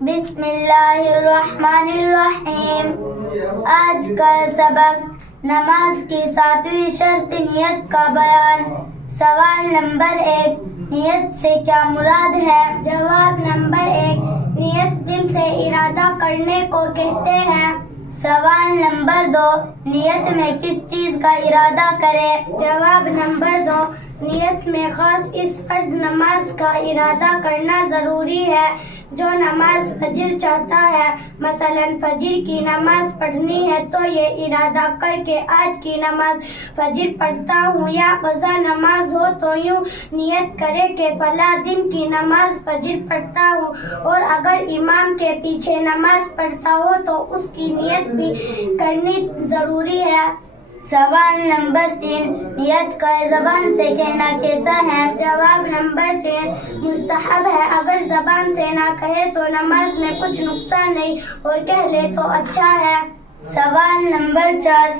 بسم اللہ الرحمن الرحیم. آج کا سبق نماز کی 7ویں شرط نیت کا بیان. سوال نمبر 1، نیت سے کیا مراد ہے؟ جواب نمبر 1، نیت دل سے ارادہ کرنے کو کہتے ہیں. سوال نمبر 2، نیت میں کس چیز کا ارادہ کرے؟ جواب نمبر 2، نیت میں خاص اس فرض نماز کا ارادہ کرنا ضروری ہے جو نماز فجر چاہتا ہے. مثلا فجر کی نماز پڑھنی ہے تو یہ ارادہ کر کے آج کی نماز فجر پڑھتا ہوں، یا قضا نماز ہو تو یوں نیت کرے کہ فلاں دن کی نماز فجر پڑھتا ہوں. اور اگر امام کے پیچھے نماز پڑھتا ہو تو اس کی نیت بھی کرنی ضروری ہے. سوال نمبر 3، نیت کا زبان سے کہنا کیسا ہے؟ جواب نمبر 3، مستحب ہے. اگر زبان سے نہ کہے تو نماز میں کچھ نقصان نہیں، اور کہہ لے تو اچھا ہے. سوال نمبر 4،